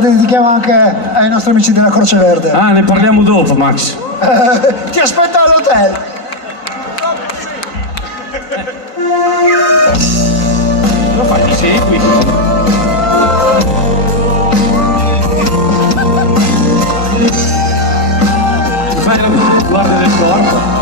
Dedichiamo anche ai nostri amici della Croce Verde. Ah, ne parliamo dopo, Max. Ti aspetto all'hotel. Lo fai, ti segui. Fai la guardia del corpo.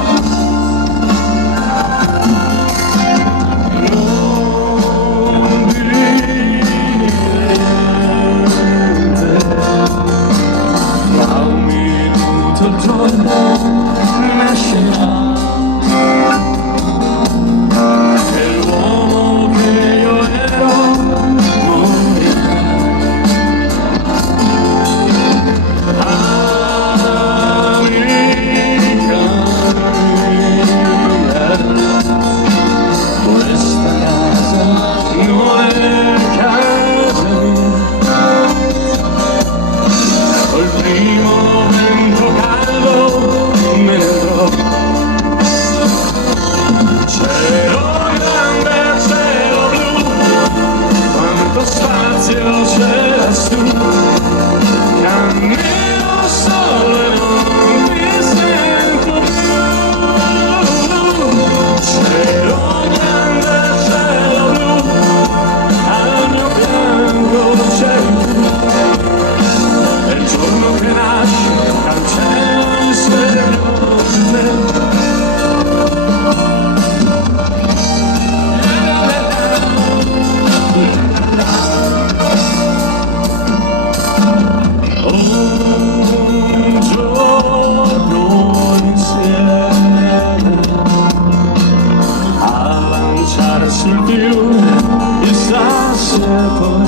Sul fiume, chissà se poi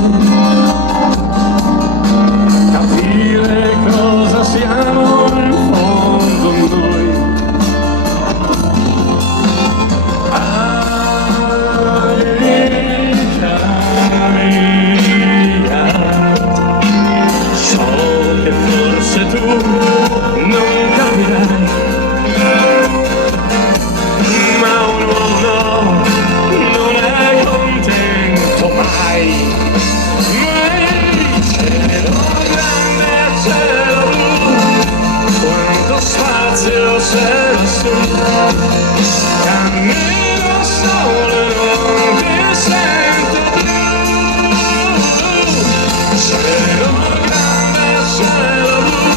capire cosa siamo in fondo noi. Amica, so che forse tu non capirai, ma un uomo non è contento mai. Cielo grande, cielo blu, quanto spazio c'è lassù. Cammino solo e non ti sento più. Cielo grande, cielo blu,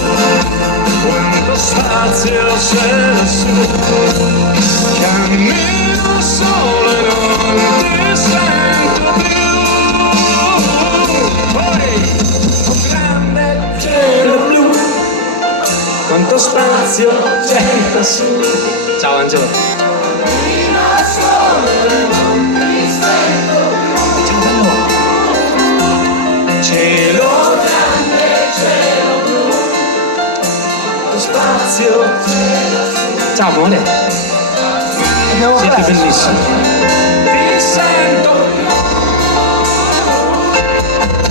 quanto spazio c'è lassù. Cammino solo e non ti sento più. Poi, oh grande cielo blu, quanto spazio c'è lassù. Ciao Angelo. Cammino solo e non ti sento più. Ciao bello. Cielo grande, cielo blu, quanto spazio c'è lassù. Ciao amore. Siete bellissimi. Ti sento.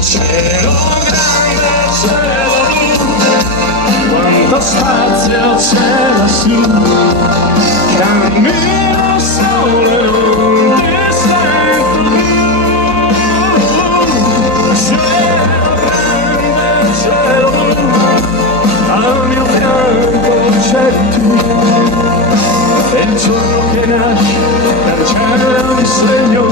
Cielo grande, cielo blu, quanto spazio c'è lassù. Cammino solo e non ti sento più. Cielo grande, cielo blu, al mio fianco c'è tu. E il giorno che nasce cancella ogni segno